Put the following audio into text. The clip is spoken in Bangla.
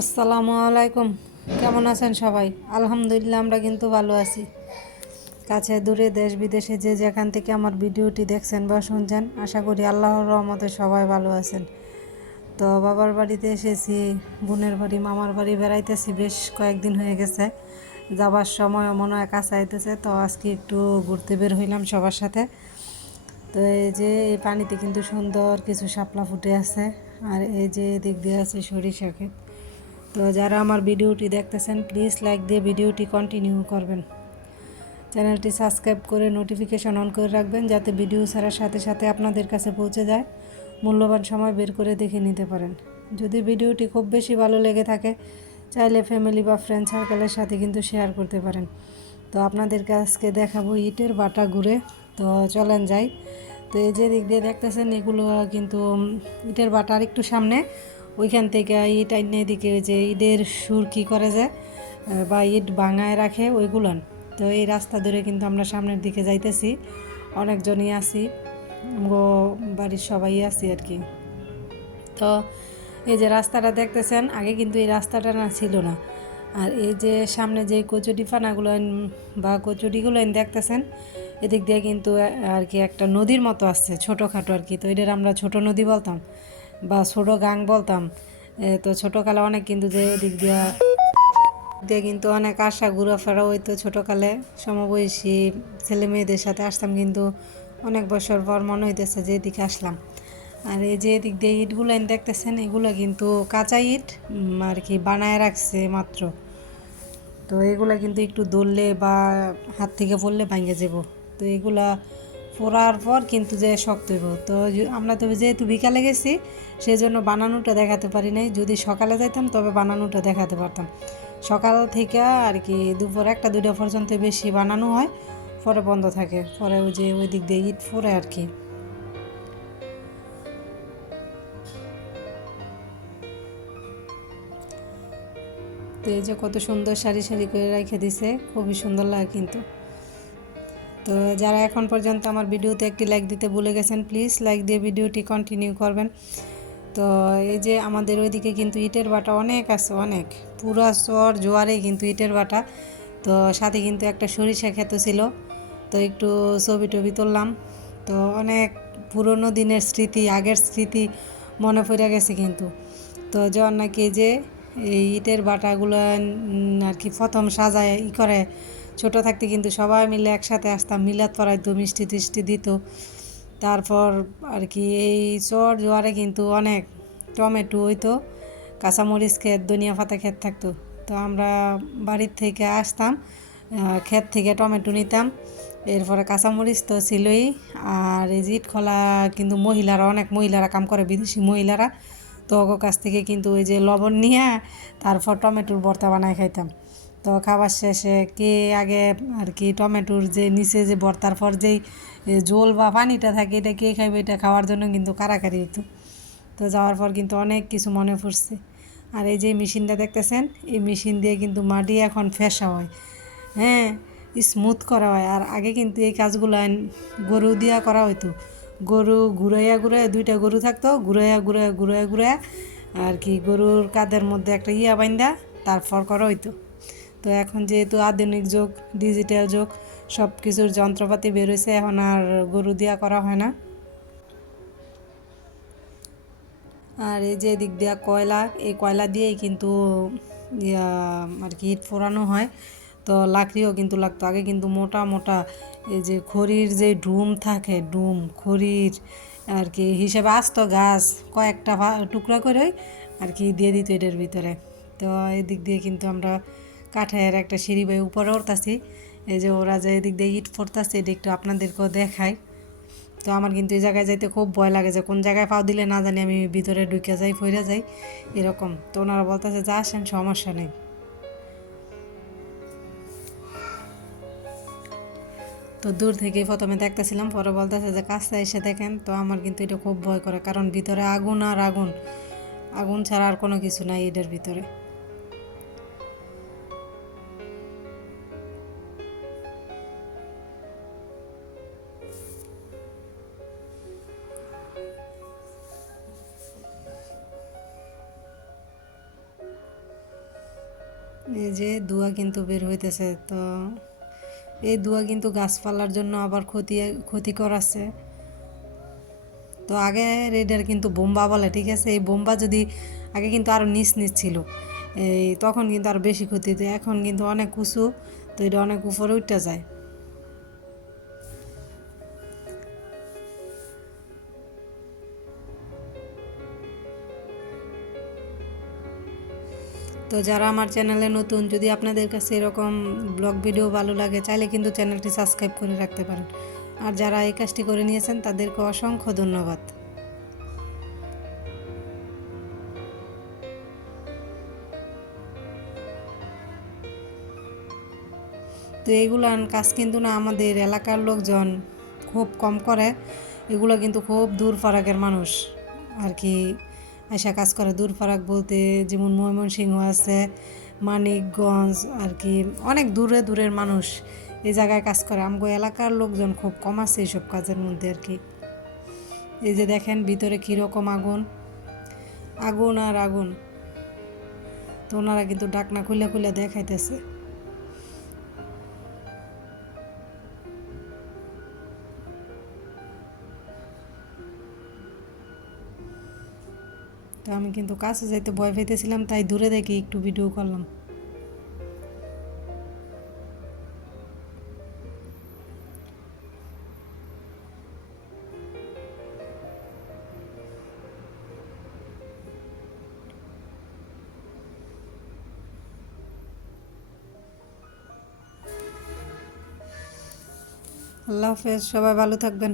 আসসালামু আলাইকুম। কেমন আছেন সবাই? আলহামদুলিল্লাহ, আমরা কিন্তু ভালো আছি। কাছে দূরে দেশ বিদেশে যে যেখান থেকে আমার ভিডিওটি দেখছেন বা শুনছেন, আশা করি আল্লাহর রহমতে সবাই ভালো আছেন। তো বাবার বাড়িতে এসেছি, বোনের বাড়ি, মামার বাড়ি বেড়াইতেছি, বেশ কয়েকদিন হয়ে গেছে। যাবার সময় মনে হয় কাছে আইতেছে, তো আজকে একটু ঘুরতে বের হইলাম সবার সাথে। তো এই যে এই পানিতে কিন্তু সুন্দর কিছু শাপলা ফুটে আছে, আর এই যে দিক দিয়ে আছে সরিষা ক্ষেত। তো যারা আমার ভিডিওটি দেখতেছেন, প্লিজ লাইক দিয়ে ভিডিওটি কন্টিনিউ করবেন। চ্যানেলটি সাবস্ক্রাইব করে নোটিফিকেশন অন করে রাখবেন, যাতে ভিডিও ছাড়ার সাথে সাথে আপনাদের কাছে পৌঁছে যায়। মূল্যবান সময় বের করে দেখে নিতে পারেন। যদি ভিডিওটি খুব বেশি ভালো লেগে থাকে, চাইলে ফ্যামিলি বা ফ্রেন্ড সার্কেলের সাথে কিন্তু শেয়ার করতে পারেন। তো আপনাদেরকে আজকে দেখাবো ইটের বাটা ঘুরে। তো চলেন যাই। তো এই যে দিক দিয়ে দেখতেছেন, এগুলো কিন্তু ইটের বাটার একটু সামনে, ওইখান থেকে ইট আইনে এদিকে যে ইটের সুর কী করে যায় বা ইট ভাঙায় রাখে ওইগুলান। তো এই রাস্তা ধরে কিন্তু আমরা সামনের দিকে যাইতেছি, অনেকজনই আছি, গো বাড়ির সবাই আছি আর কি। তো এই যে রাস্তাটা দেখতেছেন, আগে কিন্তু এই রাস্তাটা না ছিল না। আর এই যে সামনে যে কচুরি ফানাগুলো বা কচুরিগুলো দেখতেছেন, এদিক দিয়ে কিন্তু আর কি একটা নদীর মতো আসছে, ছোটোখাটো আর কি। তো এটার আমরা ছোট নদী বলতাম বা ছোট গাং বলতাম। তো ছোটোকালে অনেক কিন্তু যে এদিক দিয়ে কিন্তু অনেক আশা ঘোরাফেরা হইতো ছোটোকালে, সমবয়সী ছেলে মেয়েদের সাথে আসতাম, কিন্তু অনেক বছর পর মনে হইতেছে যে এদিকে আসলাম। আর এই যে এদিক দিয়ে ইটগুলো দেখতেছেন, এগুলো কিন্তু কাঁচা ইট আর কি বানায় রাখছে মাত্র। তো এগুলা কিন্তু একটু দললে বা হাত থেকে পড়লে ভাঙে যাব। তো এগুলা পড়ার পর কিন্তু যে শক্ত হইব। তো আমরা তো যেহেতু বিকালে গেছি, সেই জন্য বানানোটা দেখাতে পারি নাই। যদি সকালে যাইতাম তবে বানানোটা দেখাতে পারতাম। সকাল থেকে আর কি দুপুর 1-2টা পর্যন্ত বেশি বানানো হয়, পরে বন্ধ থাকে, পরে ওই যে ওই দিক দিয়ে ইট পরে আর কি। তো এই যে কত সুন্দর সারি সারি করে রেখে দিছে, খুবই সুন্দর লাগে কিন্তু। তো যারা এখন পর্যন্ত আমার ভিডিওতে একটি লাইক দিতে ভুলে গেছেন, প্লিজ লাইক দিয়ে ভিডিওটি কন্টিনিউ করবেন। তো এই যে আমাদের ওইদিকে কিন্তু ইটের বাটা অনেক আছে, অনেক, পুরা চর জোয়ারে কিন্তু ইটের বাটা। তো সাথে কিন্তু একটা সরিষা ক্ষেত ছিল। তো একটু ছবি টবি তুললাম। তো অনেক পুরনো দিনের স্মৃতি, আগের স্মৃতি মনে পড়ে গেছে কিন্তু। তো যখন নাকি যে এই ইটের বাটাগুলো আর কি প্রথম সাজায় করে, ছোট থাকতে কিন্তু সবাই মিলে একসাথে আসতাম, মিলাদ পড়াইতো, মিষ্টি টিষ্টি দিত। তারপর আর কি এই চর জোয়ারে কিন্তু অনেক টমেটো হইতো, কাঁচামরিচ ক্ষেত, ধনিয়া পাতা ক্ষেত থাকতো। তো আমরা বাড়ির থেকে আসতাম, ক্ষেত থেকে টমেটো নিতাম, এরপরে কাঁচামরিচ তো ছিলই। আর এই জিট খোলা কিন্তু মহিলারা, অনেক মহিলারা কাম করে, বিদেশি মহিলারা। তো ওর কাছ থেকে কিন্তু ওই যে লবণ নিয়ে তারপর টমেটোর ভর্তা বানায় খাইতাম। তো খাবার শেষে কে আগে আর কি টমেটোর যে নিচে যে ভর্তার পর যেই জল বা পানিটা থাকে, এটা কে খাইবে, এটা খাওয়ার জন্য কিন্তু কারাকারি হইতো। তো যাওয়ার পর কিন্তু অনেক কিছু মনে পড়ছে। আর এই যে মেশিনটা দেখতেছেন, এই মেশিন দিয়ে কিন্তু মাটি এখন ফেসা হয়, হ্যাঁ, স্মুথ করা হয়। আর আগে কিন্তু এই কাজগুলো গরু দিয়া করা হইতো। গরু ঘুরাইয়া ঘুরাইয়া, 2টা গরু থাকতো, ঘুরাইয়া ঘুরাইয়া ঘুরাইয়া ঘুরাইয়া আর কি গরুর কাদের মধ্যে একটা বাইন্দা তারপর করা হইতো। তো এখন যেহেতু আধুনিক যুগ, ডিজিটাল যুগ, সব কিছুর যন্ত্রপাতি বেরোইছে, এখন আর গরু দিয়া করা হয় না। আর এই যে দিক দিয়া কয়লা, এই কয়লা দিয়েই কিন্তু ইয়া আর কি ইট পোড়ানো হয়। তো লাকড়িও কিন্তু লাগতো আগে, কিন্তু মোটা মোটা এই যে খড়ির যে ডুম থাকে, ডুম খড়ির আর কি হিসেবে আস্ত গাছ কয়েকটা টুকরা করে আর কি দিয়ে দিত এটার ভিতরে। তো এদিক দিয়ে কিন্তু আমরা কাঠের একটা সিঁড়ি বাই উপরে উঠতাছি। এই যে ওরা যে এদিক দিয়ে ইট পড়তাছে, এটা একটু আপনাদেরকেও দেখায়। তো আমার কিন্তু এই জায়গায় যাইতে খুব ভয় লাগে, যে কোন জায়গায় পাও দিলে না জানি আমি ভিতরে ঢুকে যাই, ফইরা যাই, এরকম। তো ওনারা বলতেছে যা আসেন, সমস্যা নেই। তো দূর থেকেই প্রথমে দেখতেছিলাম, পরে বলতেছে যে কাছে এসে দেখেন। তো আমার কিন্তু এটা খুব ভয় করে, কারণ ভিতরে আগুন আর আগুন, আগুন ছাড়া আর কোনো কিছু নাই এটার ভিতরে। এই যে ধোঁয়া কিন্তু বের হইতেছে। তো এই ধোঁয়া কিন্তু গাছপালার জন্য আবার ক্ষতিকর আছে। তো আগে এটার কিন্তু বোম্বা বলে, ঠিক আছে? এই বোম্বা যদি আগে কিন্তু আরও নিচ নিচ ছিল, এই তখন কিন্তু আরও বেশি ক্ষতি হতো। এখন কিন্তু অনেক উঁচু, তো এটা অনেক উপরে উঠতে যায়। তো যারা আমার চ্যানেলে নতুন, যদি আপনাদের কাছে এরকম ব্লগ ভিডিও ভালো লাগে, চাইলে কিন্তু চ্যানেলটি সাবস্ক্রাইব করে রাখতে পারেন। আর যারা এই কাজটি করে নিয়েছেন তাদেরকে অসংখ্য ধন্যবাদ। তো এইগুলান কাজ কিন্তু না আমাদের এলাকার লোকজন খুব কম করে। এগুলো কিন্তু খুব দূর ফারাকের মানুষ আর কি আশা কাজ করে। দূর ফারাক বলতে যেমন ময়মনসিংহ আছে, মানিকগঞ্জ আর কি, অনেক দূরে দূরের মানুষ এই জায়গায় কাজ করে। আমগো এলাকার লোকজন খুব কম আছে এইসব কাজের মধ্যে আর কি। এই যে দেখেন ভিতরে কীরকম আগুন, আগুন আর আগুন। তো ওনারা কিন্তু ডাকনা খুলে খুলে দেখাইতেছে। তো আমি কিন্তু কাছে যাইতে ভয় পেতেছিলাম, তাই দূরে দেখি একটু ভিডিও করলাম। আল্লাহ হাফেজ, সবাই ভালো থাকবেন।